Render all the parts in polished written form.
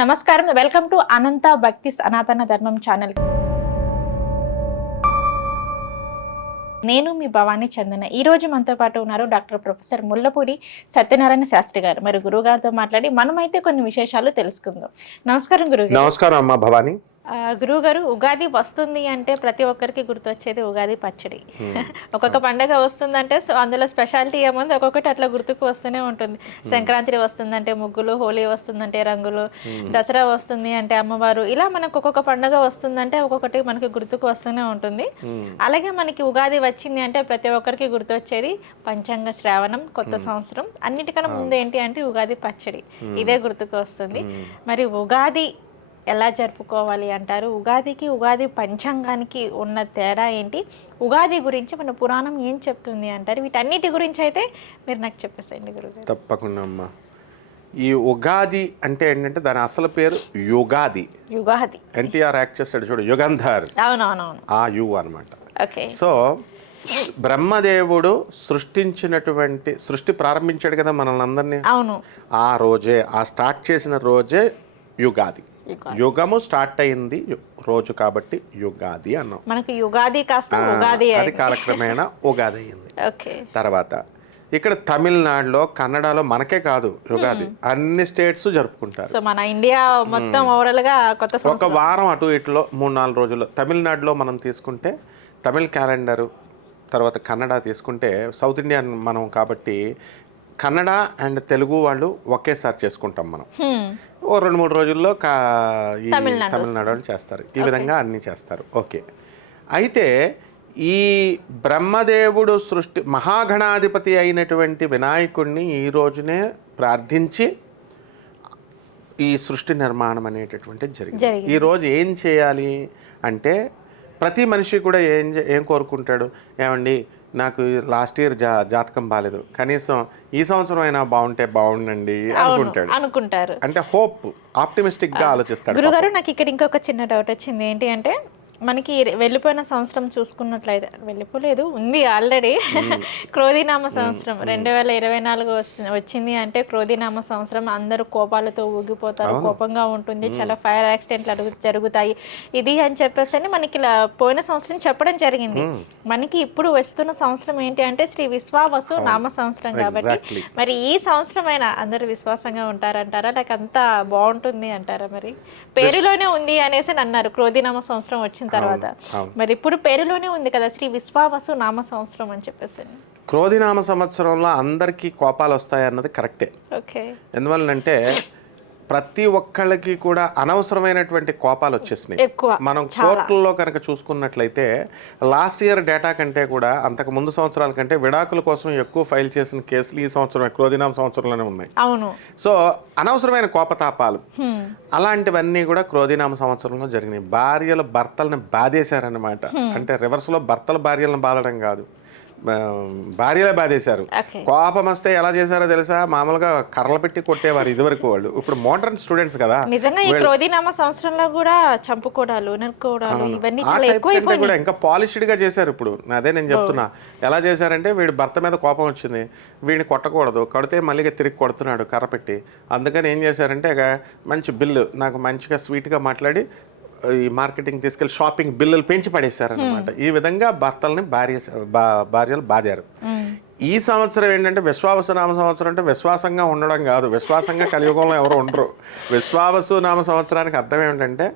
నమస్కారం, welcome to అనంత భక్తి సనాతన ధర్మం ఛానల్. నేను మీ భవానీ చందన. ఈ రోజు మనతో పాటు ఉన్నారు డాక్టర్ ప్రొఫెసర్ ముల్లపూడి సత్యనారాయణ శాస్త్రి గారు. మరి గురువు గారితో మాట్లాడి మనమైతే కొన్ని విశేషాలు తెలుసుకుందాం. నమస్కారం గురువు. నమస్కారం అమ్మా భవానీ. గురువు గారు, ఉగాది వస్తుంది అంటే ప్రతి ఒక్కరికి గుర్తొచ్చేది ఉగాది పచ్చడి. ఒక్కొక్క పండగ వస్తుందంటే అందులో స్పెషాలిటీ ఏముంది, ఒక్కొక్కటి అట్లా గుర్తుకు వస్తూనే ఉంటుంది. సంక్రాంతి వస్తుందంటే ముగ్గులు, హోలీ వస్తుందంటే రంగులు, దసరా వస్తుంది అంటే అమ్మవారు, ఇలా మనకు ఒక్కొక్క పండుగ వస్తుందంటే ఒక్కొక్కటి మనకి గుర్తుకు వస్తూనే ఉంటుంది. అలాగే మనకి ఉగాది వచ్చింది అంటే ప్రతి ఒక్కరికి గుర్తొచ్చేది పంచాంగ శ్రావణం, కొత్త సంవత్సరం. అన్నిటికన్నా ముందు ఏంటి అంటే ఉగాది పచ్చడి, ఇదే గుర్తుకు వస్తుంది. మరి ఉగాది ఎలా జరుపుకోవాలి అంటారు? ఉగాదికి ఉగాది పంచాంగానికి ఉన్న తేడా ఏంటి? ఉగాది గురించి మన పురాణం ఏం చెప్తుంది అంటారు? వీటన్నిటి గురించి అయితే మీరు నాకు చెప్పేసేయండి గురుగారు. తప్పకుండా అమ్మా. ఈ ఉగాది అంటే ఏంటంటే దాని అసలు పేరు యుగాది. యుగాది ఎన్టీఆర్ యాక్ట్ చేస్తాడు చూడు, యుగంధర్. అవునవునవును, ఆ యు అనమాట. ఓకే. సో బ్రహ్మదేవుడు సృష్టి ప్రారంభించాడు కదా మనల్ని అందరినీ. అవును. ఆ రోజే, ఆ స్టార్ట్ చేసిన రోజే యుగాది. యుగము స్టార్ట్ అయింది రోజు కాబట్టి యుగాది అన్నాం. మనకి యుగాది కాస్త ఉగాది, అది కాలక్రమేణా ఉగాది అయింది. ఓకే. తర్వాత ఇక్కడ తమిళనాడులో, కన్నడలో మనకే కాదు యుగాది, అన్ని స్టేట్స్ జరుపుకుంటారు. సో మన ఇండియా మొత్తం ఓవరాల్ గా కొత్త సంవత్సరం ఒక వారం అటు ఇటులో 3-4 రోజుల్లో. తమిళనాడులో మనం తీసుకుంటే తమిళ్ క్యాలెండరు, తర్వాత కన్నడ తీసుకుంటే సౌత్ ఇండియన్ మనం కాబట్టి కన్నడ అండ్ తెలుగు వాళ్ళు ఒకేసారి చేసుకుంటాం మనం. ఓ 2-3 రోజుల్లో ఈ తమిళనాడు వాళ్ళు చేస్తారు. ఈ విధంగా అన్నీ చేస్తారు. ఓకే. అయితే ఈ బ్రహ్మదేవుడు మహాగణాధిపతి అయినటువంటి వినాయకుడిని ఈ రోజునే ప్రార్థించి ఈ సృష్టి నిర్మాణం అనేటటువంటిది జరిగింది. ఈరోజు ఏం చేయాలి అంటే ప్రతి మనిషి కూడా ఏం కోరుకుంటాడు, ఏమండి నాకు లాస్ట్ ఇయర్ జాతకం బాగాలేదు, కనీసం ఈ సంవత్సరం అయినా బాగుంటే బాగుండండి అనుకుంటారు. అంటే హోప్, ఆప్టిమిస్టిక్ గా ఆలోచిస్తాడు. గురుగారు, నాకు ఇక్కడ ఇంకొక చిన్న డౌట్ వచ్చింది. ఏంటి అంటే మనకి వెళ్ళిపోయిన సంవత్సరం చూసుకున్నట్లయితే, వెళ్ళిపోలేదు, ఉంది ఆల్రెడీ, క్రోధినామ సంవత్సరం 2024 వచ్చింది అంటే క్రోధినామ సంవత్సరం. అందరూ కోపాలతో ఊగిపోతారు, కోపంగా ఉంటుంది, చాలా ఫైర్ యాక్సిడెంట్లు జరుగుతాయి, ఇది అని చెప్పేసి మనకి పోయిన సంవత్సరం చెప్పడం జరిగింది. మనకి ఇప్పుడు వస్తున్న సంవత్సరం ఏంటి అంటే శ్రీ విశ్వావసు నామ సంవత్సరం కాబట్టి మరి ఈ సంవత్సరం అయినా అందరూ విశ్వాసంగా ఉంటారంటారా, లేక అంతా బాగుంటుంది అంటారా? మరి పేరులోనే ఉంది అనేసి అన్నారు క్రోధినామ సంవత్సరం వచ్చింది తర్వాత. మరి ఇప్పుడు పేరులోనే ఉంది కదా శ్రీ విశ్వావసు నామ సంవత్సరం అని చెప్పేసి. క్రోధినామ సంవత్సరంలో అందరికీ కోపాలు వస్తాయి అన్నది కరెక్టే. ఓకే. ఎందువల్లంటే ప్రతి ఒక్కళ్ళకి కూడా అనవసరమైనటువంటి కోపాలు వచ్చేసినాయి. మనం కోర్టుల్లో కనుక చూసుకున్నట్లయితే లాస్ట్ ఇయర్ డేటా కంటే కూడా అంతకు ముందు సంవత్సరాల కంటే విడాకుల కోసం ఎక్కువ ఫైల్ చేసిన కేసులు ఈ సంవత్సరం క్రోధినామ సంవత్సరంలోనే ఉన్నాయి. అవును. సో అనవసరమైన కోపతాపాలు అలాంటివన్నీ కూడా క్రోధినామ సంవత్సరంలో జరిగినాయి. భార్యలు భర్తలను బాధేశారనమాట. అంటే రివర్స్లో భర్తలు భార్యలను బాధడం కాదు, భార్యలే బాధేశారు. కోపం వస్తే ఎలా చేశారో తెలుసా, మామూలుగా కర్రలు పెట్టి కొట్టేవారు ఇదివరకు వాళ్ళు. ఇప్పుడు మోడర్న్ స్టూడెంట్స్ కదా. నిజంగా ఈ క్రోధినామ సంవత్సరంలో కూడా చంపుకోవడాలు, నరుకోవడాలు ఇవన్నీ చాలా ఎక్కువైపోయాయి. కూడా ఇంకా పాలిష్డ్ గా చేశారు. ఇప్పుడు అదే నేను చెప్తున్నా, ఎలా చేశారంటే వీడి భర్త మీద కోపం వచ్చింది, వీడిని కొట్టకూడదు, కొడితే మళ్ళీ తిరిగి కొడుతున్నాడు కర్ర పెట్టి. అందుకని ఏం చేశారంటే మంచి బిల్లు నాకు మంచిగా స్వీట్గా మాట్లాడి ఈ మార్కెటింగ్ తీసుకెళ్ళి షాపింగ్ బిల్లులు పెంచి పడేశారనమాట. ఈ విధంగా భర్తల్ని భార్యలు బాధారు. ఈ సంవత్సరం ఏంటంటే విశ్వావసు నామ సంవత్సరం అంటే విశ్వాసంగా ఉండడం కాదు, విశ్వాసంగా కలియుగంలో ఎవరు ఉండరు. విశ్వావసు నామ సంవత్సరానికి అర్థం ఏమిటంటే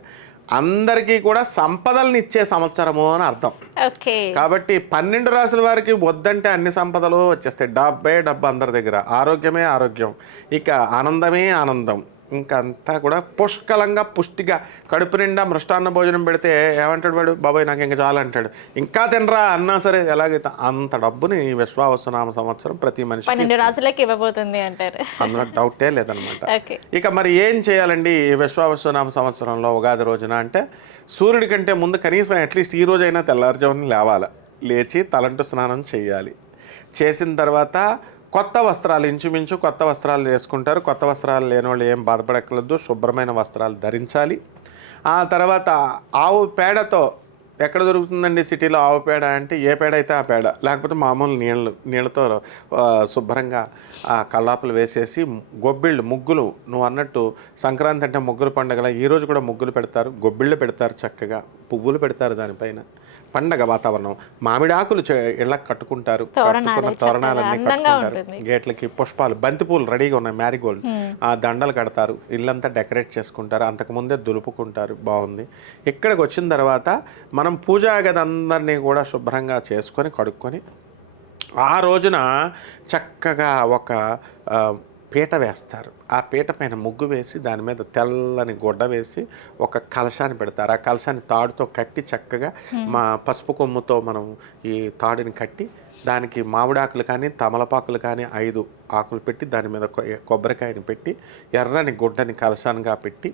అందరికీ కూడా సంపదలను ఇచ్చే సంవత్సరము అని అర్థం. కాబట్టి 12 రాసుల వారికి వద్దంటే అన్ని సంపదలు వచ్చేస్తాయి. డబ్బు అందరి దగ్గర, ఆరోగ్యమే ఆరోగ్యం, ఇక ఆనందమే ఆనందం, ఇంకంతా కూడా పుష్కలంగా పుష్టిగా కడుపు నిండా మృష్టాన్న భోజనం పెడితే ఏమంటాడు వాడు, బాబాయ్ నాకు ఇంకా చాలా అంటాడు, ఇంకా తినరా అన్నా సరే ఎలాగైతే అంత డబ్బుని విశ్వావసునామ సంవత్సరం ప్రతి మనిషి 12 రాసులకి ఇవ్వబోతుంది అంటారు, అందులో డౌటే లేదనమాట. ఇక మరి ఏం చేయాలండి ఈ విశ్వావసునామ సంవత్సరంలో ఉగాది రోజున అంటే సూర్యుడి కంటే ముందు కనీసం అట్లీస్ట్ ఈ రోజైనా తెల్లారుజామున లేవాలి, లేచి తలంటు స్నానం చేయాలి. చేసిన తర్వాత కొత్త వస్త్రాలు, ఇంచుమించు కొత్త వస్త్రాలు వేసుకుంటారు. కొత్త వస్త్రాలు లేని వాళ్ళు ఏం బాధపడక్కర్లేదు, శుభ్రమైన వస్త్రాలు ధరించాలి. ఆ తర్వాత ఆవు పేడతో ఎక్కడ దొరుకుతుందండి సిటీలో ఆవు పేడ అంటే ఏ పేడ అయితే ఆ పేడ, లేకపోతే మామూలు నీళ్ళతో శుభ్రంగా ఆ కల్లాపులు వేసేసి గొబ్బిళ్ళు ముగ్గులు, నువ్వు అన్నట్టు సంక్రాంతి అంటే ముగ్గుల పండుగల ఈరోజు కూడా ముగ్గులు పెడతారు, గొబ్బిళ్ళు పెడతారు, చక్కగా పువ్వులు పెడతారు దానిపైన, పండగ వాతావరణం. మామిడి ఆకులు ఇళ్ళకి కట్టుకుంటారు, కట్టుకున్న తోరణాలన్నీ కట్టుకుంటారు, గేట్లకి పుష్పాలు, బంతిపూలు రెడీగా ఉన్నాయి, మ్యారీగోల్డ్, ఆ దండలు కడతారు, ఇల్లంతా డెకరేట్ చేసుకుంటారు, అంతకుముందే దులుపుకుంటారు. బాగుంది. ఇక్కడికి వచ్చిన తర్వాత మనం పూజా గది అందరినీ కూడా శుభ్రంగా చేసుకొని కడుక్కొని ఆ రోజున చక్కగా ఒక పీట వేస్తారు. ఆ పీట పైన ముగ్గు వేసి దాని మీద తెల్లని గుడ్డ వేసి ఒక కలశాన్ని పెడతారు. ఆ కలశాన్ని తాడుతో కట్టి చక్కగా పసుపు కొమ్ముతో మనం ఈ తాడుని కట్టి దానికి మామిడాకులు కానీ తమలపాకులు కానీ 5 ఆకులు పెట్టి దాని మీద కొబ్బరికాయని పెట్టి ఎర్రని గుడ్డని కలశాన్గా పెట్టి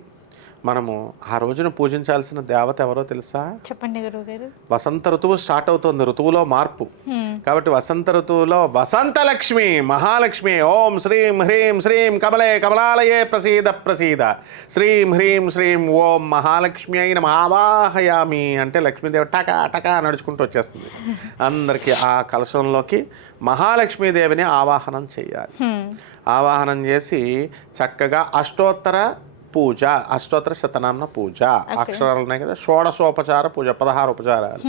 మనము ఆ రోజున పూజించాల్సిన దేవత ఎవరో తెలుసా? చెప్పండి గురువుగారు. వసంత ఋతువు స్టార్ట్ అవుతుంది, ఋతువులో మార్పు. కాబట్టి వసంత ఋతువులో వసంతలక్ష్మి మహాలక్ష్మి ఓం శ్రీం హ్రీం శ్రీం కమలే కమలాలయే ప్రసీద ప్రసీద శ్రీం హ్రీం శ్రీం ఓం మహాలక్ష్మి అయిన ఆవాహయామి అంటే లక్ష్మీదేవి టకా టకా నడుచుకుంటూ వచ్చేస్తుంది. అందరికీ ఆ కలశంలోకి మహాలక్ష్మీదేవిని ఆవాహనం చేయాలి. ఆవాహనం చేసి చక్కగా పూజ, అష్టోత్తర శతనామ పూజ, అక్షరాలు ఉన్నాయి కదా, షోడశోపచార పూజ, 16 ఉపచారాలు.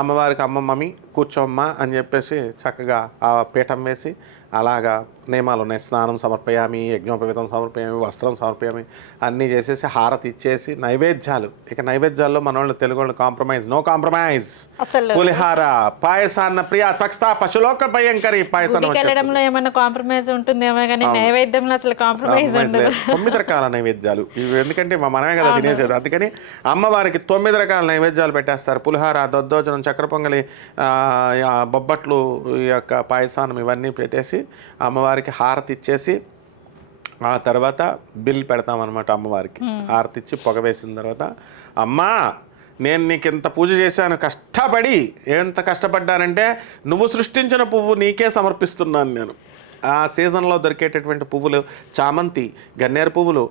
అమ్మవారికి అమ్మ మమ్మీ కూర్చోమ్మ అని చెప్పేసి చక్కగా ఆ పీఠం వేసి అలాగా నియమాలు ఉన్నాయి. స్నానం సమర్పయామి, యజ్ఞోపవీతం సమర్పయామి, వస్త్రం సమర్పయామి, అన్నీ చేసేసి హారతి ఇచ్చేసి నైవేద్యాలు. ఇక నైవేద్యాల్లో మన వాళ్ళు తెలుగు వాళ్ళు కాంప్రమైజ్, నో కాంప్రమైజ్. పులిహార, పాయసాన్న ప్రియ త్వక్స్థ పశులోక భయంకరి పాయసం. ఏమైనా కాంప్రమైజ్ ఉంటుందేమో కానీ నైవేద్యంలో అసలు కాంప్రమైజ్ ఉండదు. 9 రకాల నైవేద్యాలు ఇవి, ఎందుకంటే మనమే కదా తినేసేది. అందుకని అమ్మవారికి 9 రకాల నైవేద్యాలు పెట్టేస్తారు. పులిహార, దద్దోజనం, చక్కెర పొంగలి, బొబ్బట్లు, ఈ యొక్క పాయసానం ఇవన్నీ పెట్టేసి అమ్మవారికి హారతి ఇచ్చేసి ఆ తర్వాత బిల్ పెడతామన్నమాట. అమ్మవారికి హారతి ఇచ్చి పొగ వేసిన తర్వాత, అమ్మా నేను నీకు ఎంత పూజ చేశాను కష్టపడి, ఎంత కష్టపడ్డానంటే నువ్వు సృష్టించిన పువ్వు నీకే సమర్పిస్తున్నాను నేను. ఆ సీజన్లో దొరికేటటువంటి పువ్వులు చామంతి, గన్నేరు పువ్వులు,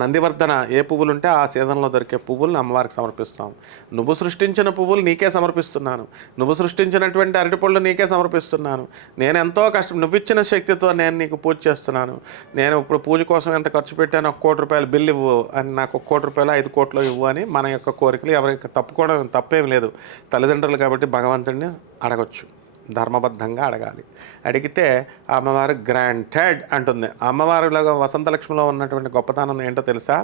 నందివర్ధన, ఏ పువ్వులు ఉంటే ఆ సీజన్లో దొరికే పువ్వులను అమ్మవారికి సమర్పిస్తాం. నువ్వు సృష్టించిన పువ్వులు నీకే సమర్పిస్తున్నాను, నువ్వు సృష్టించినటువంటి అరటిపళ్ళు నీకే సమర్పిస్తున్నాను. నేను ఎంతో నువ్వు ఇచ్చిన శక్తితో నేను నీకు పూజ చేస్తున్నాను. నేను ఇప్పుడు పూజ కోసం ఎంత ఖర్చు పెట్టాను, 1 కోటి రూపాయలు బిల్లు ఇవ్వు అని, నాకు 1 కోటి రూపాయలు 5 కోట్లు ఇవ్వు అని మన యొక్క కోరికలు ఎవరికి తప్పుకోవడం తప్పేం లేదు. తల్లిదండ్రులు కాబట్టి భగవంతుడిని అడగొచ్చు, ధర్మబద్ధంగా అడగాలి. అడిగితే అమ్మవారు గ్రాంటెడ్ అంటుంది. అమ్మవారిలో వసంతలక్ష్మిలో ఉన్నటువంటి గొప్పతనం ఏంటో తెలుసా?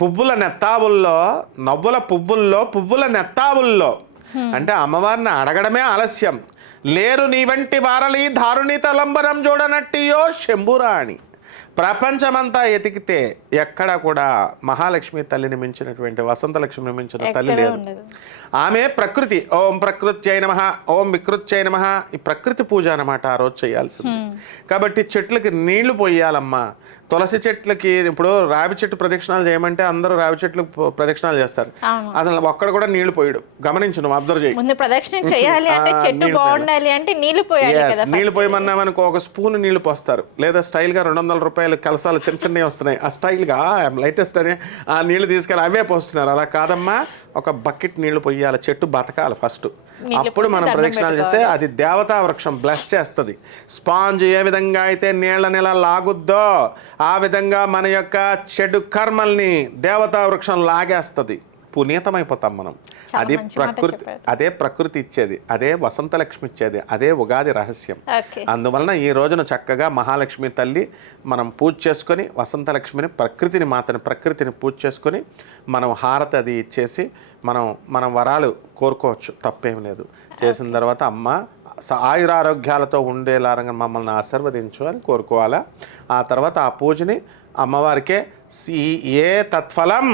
పువ్వుల నెత్తావుల్లో, నవ్వుల పువ్వుల నెత్తావుల్లో అంటే అమ్మవారిని అడగడమే ఆలస్యం. లేరు నీ వంటి వారలి దారుణి తలంబరం చూడనట్టియో శంభురాణి. ప్రపంచమంతా ఎతికితే ఎక్కడ కూడా మహాలక్ష్మి తల్లిని మించినటువంటి, వసంతలక్ష్మిని మించిన తల్లి లేదు. ఆమె ప్రకృతి. ఓం ప్రకృత్యై నమః, ఓం వికృత్యై నమః. ఈ ప్రకృతి పూజ అన్నమాట ఆ రోజు చేయాల్సింది. కాబట్టి చెట్లకి నీళ్లు పోయాలమ్మా. తులసి చెట్లకి ఇప్పుడు రావి చెట్టు ప్రదక్షిణాలు చేయమంటే అందరూ రావి చెట్లు ప్రదక్షిణాలు చేస్తారు, అసలు ఒక్కడ కూడా నీళ్లు పోయాడు. గమనించు, నువ్వు అబ్జర్వ్ చేయి. నీళ్లు పోయమన్నామనుకో, ఒక స్పూన్ నీళ్లు పోస్తారు, లేదా స్టైల్గా 200 రూపాయలు కలసాలు చిన్న చిన్నవి వస్తున్నాయి, ఆ స్టైల్గా లేటెస్ట్ అని ఆ నీళ్లు తీసుకెళ్ళి అవే పోస్తున్నారు. అలా కాదమ్మా, ఒక బకెట్ నీళ్లు పోయాలి, చెట్టు బతకాలి ఫస్ట్. అప్పుడు మనం ప్రదక్షిణాలు చేస్తే అది దేవతా వృక్షం బ్లెస్ చేస్తుంది. స్పాంజ్ ఏ విధంగా అయితే నీళ్ళ లాగుద్దో ఆ విధంగా మన యొక్క చెడు కర్మల్ని దేవతా వృక్షం లాగేస్తుంది. పునీతమైపోతాం మనం. అది ప్రకృతి, అదే ప్రకృతి ఇచ్చేది, అదే వసంతలక్ష్మి ఇచ్చేది, అదే ఉగాది రహస్యం. అందువలన ఈ రోజున చక్కగా మహాలక్ష్మి తల్లి మనం పూజ చేసుకొని, వసంతలక్ష్మిని ప్రకృతిని పూజ చేసుకొని మనం హారతి అది ఇచ్చేసి మనం వరాలు కోరుకోవచ్చు, తప్పేం లేదు. చేసిన తర్వాత అమ్మ ఆయురారోగ్యాలతో ఉండేలాగా మమ్మల్ని ఆశీర్వదించు అని కోరుకోవాలా. ఆ తర్వాత ఆ పూజని అమ్మవారికే ఏ తత్ఫలం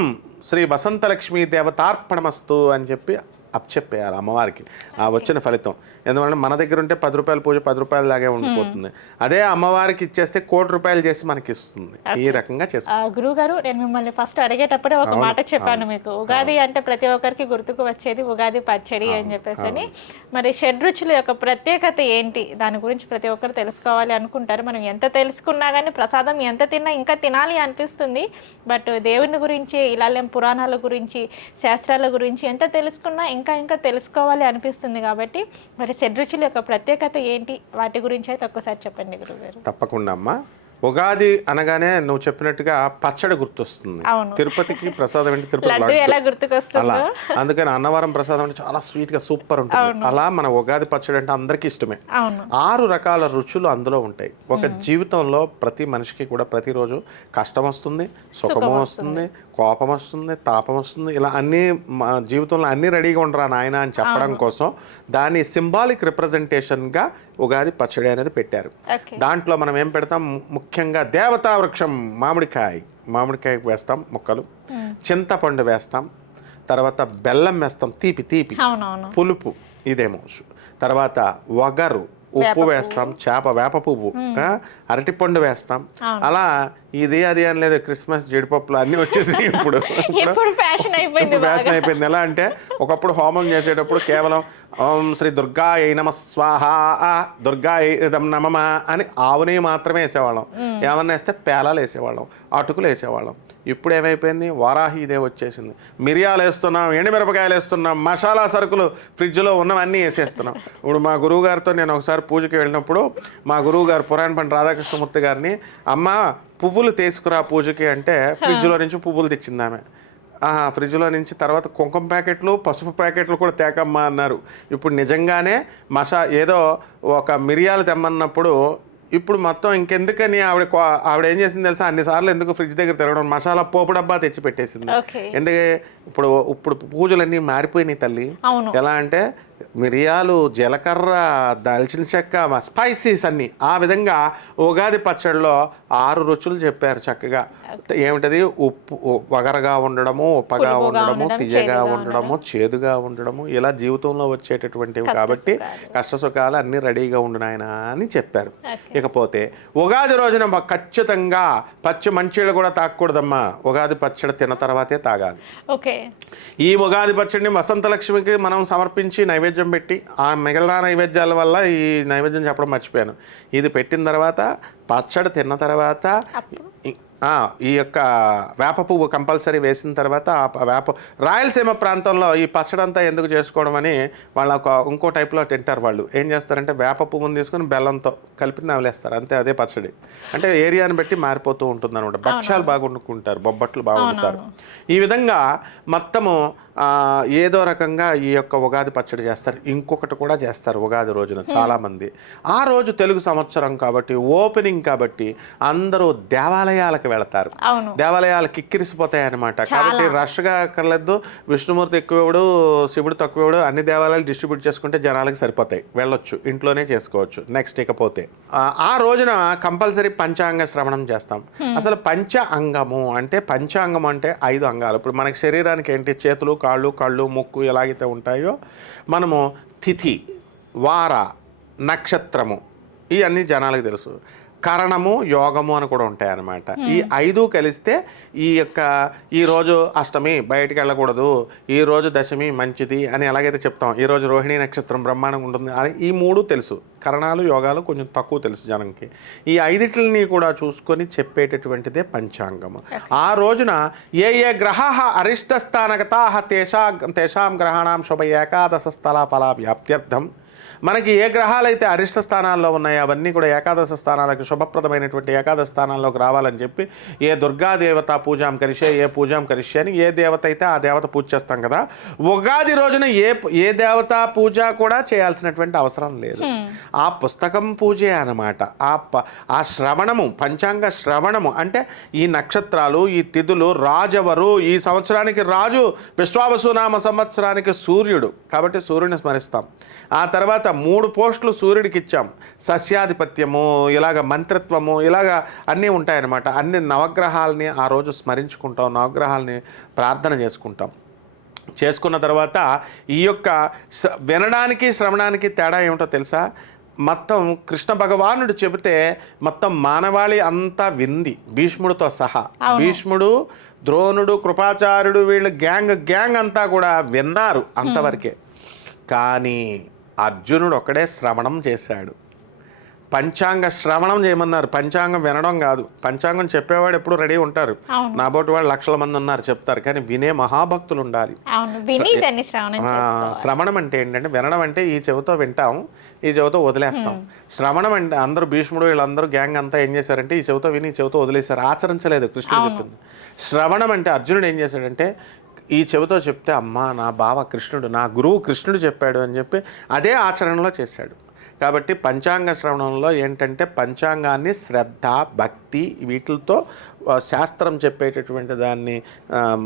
శ్రీ వసంతలక్ష్మీ దేవతార్పణమస్తు అని చెప్పి అప్పచెప్పేయాలి అమ్మవారికి ఆ వచ్చిన ఫలితం. ఎందుకంటే మన దగ్గర ఉంటే 10 రూపాయల పూజ 10 రూపాయల లాగే ఉండిపోతుంది. అదే అమ్మవారికి ఇచ్చేస్తే 1 కోటి రూపాయలు చేసి మనకి ఇస్తుంది. ఈ రకంగా చేస్తాం. గురువు గారు, నేను మిమ్మల్ని ఫస్ట్ అడిగేటప్పుడే ఒక మాట చెప్పాను మీకు, ఉగాది అంటే ప్రతి ఒక్కరికి గుర్తుకు వచ్చేది ఉగాది పచ్చడి అని చెప్పేసి. మరి షడ్రుచుల యొక్క ప్రత్యేకత ఏంటి, దాని గురించి ప్రతి ఒక్కరు తెలుసుకోవాలి అనుకుంటారు. మనం ఎంత తెలుసుకున్నా కానీ ప్రసాదం ఎంత తిన్నా ఇంకా తినాలి అనిపిస్తుంది. బట్ దేవుని గురించి, ఇలా పురాణాల గురించి, శాస్త్రాల గురించి ఎంత తెలుసుకున్నా ఇంకా ఇంకా తెలుసుకోవాలి అనిపిస్తుంది కాబట్టి మరి షడ్రుచుల యొక్క ప్రత్యేకత ఏంటి, వాటి గురించి అయితే ఒక్కసారి చెప్పండి గురుగారు. తప్పకుండా అమ్మా. ఉగాది అనగానే నువ్వు చెప్పినట్టుగా పచ్చడి గుర్తొస్తుంది. అవును. తిరుపతికి ప్రసాదం అంటే తిరుపతి లడ్డు లడ్డు. ఎలా అలా గుర్తుకొస్తుందో అందుకని అన్నవరం ప్రసాదం అంటే చాలా స్వీట్ గా సూపర్ ఉంటుంది. అలా మన ఉగాది పచ్చడి అంటే అందరికీ ఇష్టమే. అవును 6 రకాల రుచులు అందులో ఉంటాయి. ఒక జీవితంలో ప్రతి మనిషికి కూడా ప్రతిరోజు కష్టం వస్తుంది, సుఖము వస్తుంది, కోపం వస్తుంది, తాపం వస్తుంది. ఇలా అన్ని జీవితంలో అన్ని రెడీగా ఉండరా నాయన అని చెప్పడం కోసం దాని సింబాలిక్ రిప్రజెంటేషన్గా ఉగాది పచ్చడి అనేది పెట్టారు. ఓకే. దాంట్లో మనం ఏం పెడతాం, ముఖ్యంగా దేవతా వృక్షం మామిడికాయ వేస్తాం ముక్కలు, చింతపండు వేస్తాం, తర్వాత బెల్లం వేస్తాం, తీపి తీపి, అవునవును పులుపు ఇదేమో, తర్వాత వగరు, ఉప్పు వేస్తాం, వేప పువ్వు, అరటిపండు వేస్తాం. అలా ఇది అది అని లేదు, క్రిస్మస్ జీడిపప్పులు అన్నీ వచ్చేసినాయి ఇప్పుడు. ఇప్పుడు ఫ్యాషన్ అయిపోయింది ఫ్యాషన్ అయిపోయింది. ఎలా అంటే ఒకప్పుడు హోమం చేసేటప్పుడు కేవలం ఓం శ్రీ దుర్గాయ నమ స్వాహ, దుర్గాయ నమమ అని ఆవుని మాత్రమే వేసేవాళ్ళం. ఏమన్నా వేస్తే పేలాలు వేసేవాళ్ళం, అటుకులు వేసేవాళ్ళం. ఇప్పుడు ఏమైపోయింది, వారాహిదేవి వచ్చేసింది. మిరియాలు వేస్తున్నాం, ఎండుమిరపకాయలు వేస్తున్నాం, మసాలా సరుకులు ఫ్రిడ్జ్లో ఉన్నవన్నీ వేసేస్తున్నాం. ఇప్పుడు మా గురువు గారితో నేను ఒకసారి పూజకి వెళ్ళినప్పుడు మా గురువు గారు పురాణ పండిత రాధాకృష్ణమూర్తి గారిని, అమ్మ పువ్వులు తీసుకురా పూజకి అంటే ఫ్రిడ్జ్లో నుంచి పువ్వులు తెచ్చింది ఆమె. ఫ్రిడ్జ్లో నుంచి తర్వాత కుంకుమ ప్యాకెట్లు, పసుపు ప్యాకెట్లు కూడా తేకమ్మా అన్నారు. ఇప్పుడు నిజంగానే ఏదో ఒక మిరియాలు తెమ్మన్నప్పుడు ఇప్పుడు మొత్తం ఇంకెందుకని ఆవిడ ఏం చేసింది తెలుసా, అన్నిసార్లు ఎందుకు ఫ్రిడ్జ్ దగ్గర తిరగడం, మసాలా పోపు డబ్బా తెచ్చి పెట్టేసింది. ఎందుకే ఇప్పుడు పూజలన్నీ మారిపోయినాయి తల్లి. ఎలా అంటే మిరియాలు, జీలకర్ర, దాల్చిన చెక్క, స్పైసీస్ అన్నీ. ఆ విధంగా ఉగాది పచ్చడిలో 6 రుచులు చెప్పారు చక్కగా. ఏమిటది, ఉప్పు వగరగా ఉండడము, ఉప్పగా ఉండడము, తియ్యగా ఉండడము, చేదుగా ఉండడము, ఇలా జీవితంలో వచ్చేటటువంటివి కాబట్టి కష్ట సుఖాలు అన్నీ రెడీగా ఉండు నాయన అని చెప్పారు. ఇకపోతే ఉగాది రోజున ఖచ్చితంగా పచ్చి మంచిళ్ళు కూడా తాగకూడదమ్మా. ఉగాది పచ్చడి తిన్న తర్వాతే తాగాలి. ఈ ఉగాది పచ్చడిని వసంత లక్ష్మికి మనం సమర్పించి నైవేద్యం పెట్టి, ఆ మిగిలిన నైవేద్యాల వల్ల ఈ నైవేద్యం చెప్పడం మర్చిపోయాను. ఇది పెట్టిన తర్వాత పచ్చడి తిన్న తర్వాత ఈ యొక్క వేప పువ్వు కంపల్సరీ వేసిన తర్వాత రాయలసీమ ప్రాంతంలో ఈ పచ్చడంతా ఎందుకు చేసుకోవడం అని వాళ్ళ ఇంకో టైప్లో తింటారు. వాళ్ళు ఏం చేస్తారంటే వేప పువ్వుని తీసుకొని బెల్లంతో కలిపి నవలేస్తారు, అంతే. అదే పచ్చడి. అంటే ఏరియాని బట్టి మారిపోతూ ఉంటుంది అనమాట. భక్ష్యాలు బాగా వండుకుంటారు, బొబ్బట్లు బాగా వండుతారు. ఈ విధంగా మొత్తము ఏదో రకంగా ఈ యొక్క ఉగాది పచ్చడి చేస్తారు. ఇంకొకటి కూడా చేస్తారు ఉగాది రోజున చాలామంది. ఆ రోజు తెలుగు సంవత్సరం కాబట్టి, ఓపెనింగ్ కాబట్టి అందరూ దేవాలయాలకు వెళతారు. దేవాలయాలు కిక్కిరిసిపోతాయి అనమాట. కాబట్టి రష్గా అక్కర్లేదు, విష్ణుమూర్తి ఎక్కువడు, శివుడు తక్కువడు, అన్ని దేవాలయాలు డిస్ట్రిబ్యూట్ చేసుకుంటే జనాలకి సరిపోతాయి, వెళ్ళొచ్చు, ఇంట్లోనే చేసుకోవచ్చు. నెక్స్ట్ ఇకపోతే ఆ రోజున కంపల్సరీ పంచాంగ శ్రవణం చేస్తాం. అసలు పంచాంగము అంటే 5 అంగాలు. ఇప్పుడు మనకి శరీరానికి ఏంటి, చేతులు, కాళ్ళు, కళ్ళు, ముక్కు ఎలాగైతే ఉంటాయో మనము తిథి, వార, నక్షత్రము ఇవన్నీ జనాలకు తెలుసు. కరణము, యోగము అని కూడా ఉంటాయి అన్నమాట. ఈ 5 కలిస్తే ఈరోజు అష్టమి బయటికి వెళ్ళకూడదు, ఈరోజు దశమి మంచిది అని ఎలాగైతే చెప్తాం, ఈరోజు రోహిణి నక్షత్రం బ్రహ్మాండంగా ఉంటుంది అని ఈ 3 తెలుసు. కరణాలు, యోగాలు కొంచెం తక్కువ తెలుసు జనంకి. ఈ 5 కూడా చూసుకొని చెప్పేటటువంటిదే పంచాంగము. ఆ రోజున ఏ గ్రహ అరిష్టస్థానగతా తేషాం గ్రహాణం శుభ ఏకాదశ స్థల ఫలా వ్యాప్త్యర్థం. మనకి ఏ గ్రహాలైతే అరిష్ట స్థానాల్లో ఉన్నాయో అవన్నీ కూడా ఏకాదశ స్థానాలకు, శుభప్రదమైనటువంటి ఏకాదశ స్థానాల్లోకి రావాలని చెప్పి ఏ దుర్గాదేవత పూజాం కరిషే, ఏ పూజాం కరిషే అని ఏ దేవత అయితే ఆ దేవత పూజ చేస్తాం కదా. ఉగాది రోజున ఏ దేవత పూజ కూడా చేయాల్సినటువంటి అవసరం లేదు. ఆ పుస్తకం పూజే అన్నమాట. ఆ శ్రవణము, పంచాంగ శ్రవణము అంటే ఈ నక్షత్రాలు, ఈ తిథులు, రాజవరు, ఈ సంవత్సరానికి రాజు విశ్వావసునామ సంవత్సరానికి సూర్యుడు కాబట్టి సూర్యుని స్మరిస్తాం. ఆ తర్వాత 3 పోస్టులు సూర్యుడికి ఇచ్చాం. సస్యాధిపత్యము, ఇలాగ మంత్రత్వము, ఇలాగ అన్నీ ఉంటాయన్నమాట. అన్ని నవగ్రహాలని ఆ రోజు స్మరించుకుంటాం, నవగ్రహాలని ప్రార్థన చేసుకున్న తర్వాత ఈ యొక్క వినడానికి శ్రవణానికి తేడా ఏమిటో తెలుసా? మొత్తం కృష్ణ భగవానుడు చెబితే మొత్తం మానవాళి అంతా వింది, భీష్ముడితో సహా. భీష్ముడు, ద్రోణుడు, కృపాచార్యుడు వీళ్ళు గ్యాంగ్ అంతా కూడా విన్నారు అంతవరకే. కానీ అర్జునుడు ఒక్కడే శ్రవణం చేశాడు. పంచాంగ శ్రవణం చేయమన్నారు. పంచాంగం వినడం కాదు. పంచాంగం చెప్పేవాడు ఎప్పుడు రెడీ ఉంటారు. అవును. నాబోటి వాళ్ళు లక్షల మంది ఉన్నారు చెప్తారు, కానీ వినే మహాభక్తులు ఉండాలి. అవును, విని దాన్ని శ్రవణం చేసుకోవాలి. శ్రవణం అంటే ఏంటంటే, వినడం అంటే ఈ చెవితో వింటాం, ఈ చెవితో వదిలేస్తాం. శ్రవణం అంటే అందరూ భీష్ముడు వీళ్ళందరూ గ్యాంగ్ అంతా ఏం చేశారంటే ఈ చెవితో విని ఈ చెవితో వదిలేశారు, ఆచరించలేదు. కృష్ణుడు చెప్పింది. శ్రవణం అంటే అర్జునుడు ఏం చేశాడంటే ఈ చెవితో చెప్తే అమ్మా నా బావ కృష్ణుడు, నా గురువు కృష్ణుడు చెప్పాడు అని చెప్పి అదే ఆచరణలో చేశాడు. కాబట్టి పంచాంగ శ్రవణంలో ఏంటంటే పంచాంగాన్ని శ్రద్ధ, భక్తి వీటితో శాస్త్రం చెప్పేటటువంటి దాన్ని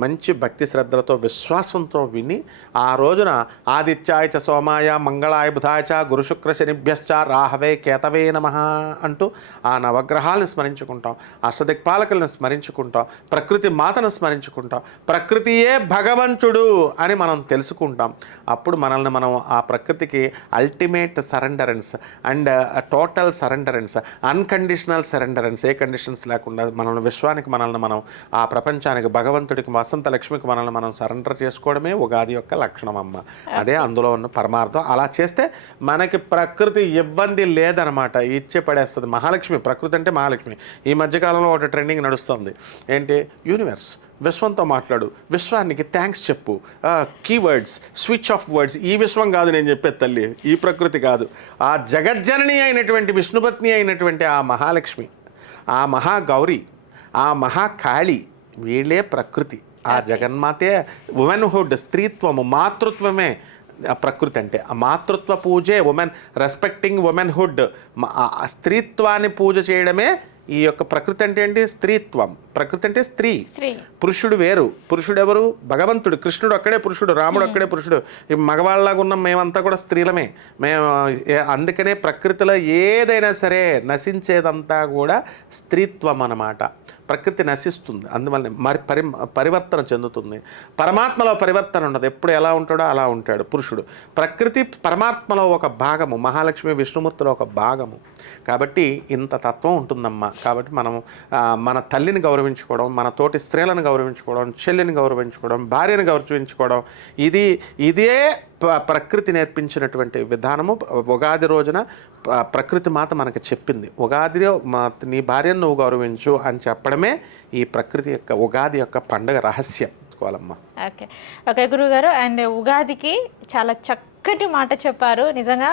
మంచి భక్తి శ్రద్ధలతో విశ్వాసంతో విని ఆ రోజున ఆదిత్యాయ చ సోమాయ మంగళాయ బుధాయ చ గురు శుక్ర శనిభ్యశ్చ రాహవే కేతవే నమః అంటూ ఆ నవగ్రహాలను స్మరించుకుంటాం, అష్టదిక్పాలకులను స్మరించుకుంటాం, ప్రకృతి మాతను స్మరించుకుంటాం, ప్రకృతియే భగవంతుడు అని మనం తెలుసుకుంటాం. అప్పుడు మనల్ని మనం ఆ ప్రకృతికి ultimate సరెండరెన్స్ and total సరెండరెన్స్, unconditional సరెండరెన్స్, A conditions లేకుండా మనల్ని విశ్వానికి మనల్ని మనం ఆ ప్రపంచానికి భగవంతుడికి వసంత లక్ష్మికి మనల్ని మనం సరెండర్ చేసుకోవడమే ఉగాది యొక్క లక్షణం అమ్మ. అదే అందులో ఉన్న పరమార్థం. అలా చేస్తే మనకి ప్రకృతి ఇబ్బంది లేదనమాట, ఇచ్చే పడేస్తుంది. మహాలక్ష్మి, ప్రకృతి అంటే మహాలక్ష్మి. ఈ మధ్యకాలంలో ఒకటి ట్రెండింగ్ నడుస్తుంది ఏంటి, యూనివర్స్ విశ్వంతో మాట్లాడు, విశ్వానికి థ్యాంక్స్ చెప్పు, కీవర్డ్స్, స్విచ్ ఆఫ్ వర్డ్స్. ఈ విశ్వం కాదు నేను చెప్పేది తల్లి, ఈ ప్రకృతి కాదు. ఆ జగజ్జనని అయినటువంటి విష్ణుపత్ని అయినటువంటి ఆ మహాలక్ష్మి, ఆ మహాగౌరి, ఆ మహాకాళి, వీళ్ళే ప్రకృతి. ఆ జగన్మాతే ఉమెన్హుడ్, స్త్రీత్వము, మాతృత్వమే ప్రకృతి అంటే. ఆ మాతృత్వ పూజే ఉమెన్, రెస్పెక్టింగ్ ఉమెన్హుడ్, స్త్రీత్వాన్ని పూజ చేయడమే ఈ యొక్క ప్రకృతి. అంటే ఏంటి, స్త్రీత్వం. ప్రకృతి అంటే స్త్రీ, పురుషుడు వేరు. పురుషుడు ఎవరు, భగవంతుడు. కృష్ణుడు అక్కడే పురుషుడు, రాముడు అక్కడే పురుషుడు. ఈ మగవాళ్ళలాగా ఉన్న మేమంతా కూడా స్త్రీలమే. మేము అందుకనే ప్రకృతిలో ఏదైనా సరే నశించేదంతా కూడా స్త్రీత్వం అన్నమాట. ప్రకృతి నశిస్తుంది, అందువల్ల పరివర్తన చెందుతుంది. పరమాత్మలో పరివర్తన ఉండదు, ఎప్పుడు ఎలా ఉంటాడో అలా ఉంటాడు పురుషుడు. ప్రకృతి పరమాత్మలో ఒక భాగము, మహాలక్ష్మి విష్ణుమూర్తిలో ఒక భాగము. కాబట్టి ఇంత తత్వం ఉంటుందమ్మా. కాబట్టి మనం మన తల్లిని గౌరవించుకోవడం, మన తోటి స్త్రీలను గౌరవించుకోవడం, చెల్లిని గౌరవించుకోవడం, భార్యను గౌరవించుకోవడం, ఇదే ప్రకృతి నేర్పించినటువంటి విధానము. ఉగాది రోజున ప్రకృతి మాత మనకు చెప్పింది, ఉగాదిలో నీ భార్యను నువ్వు గౌరవించు అని చెప్పడమే ఈ ప్రకృతి యొక్క ఉగాది యొక్క పండుగ రహస్యం. ఓకే ఓకే గురుగారు. అండ్ ఉగాదికి చాలా చక్కటి మాట చెప్పారు. నిజంగా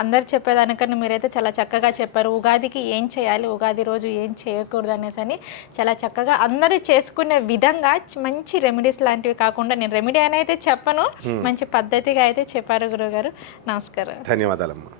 అందరు చెప్పేదానికన్నా మీరైతే చాలా చక్కగా చెప్పారు. ఉగాదికి ఏం చేయాలి, ఉగాది రోజు ఏం చేయకూడదు అనేసి అని చాలా చక్కగా అందరూ చేసుకునే విధంగా మంచి రెమెడీస్ లాంటివి కాకుండా, నేను రెమెడీ అని అయితే చెప్పను, మంచి పద్ధతిగా అయితే చెప్పారు గురుగారు. నమస్కారం. ధన్యవాదాలమ్మా.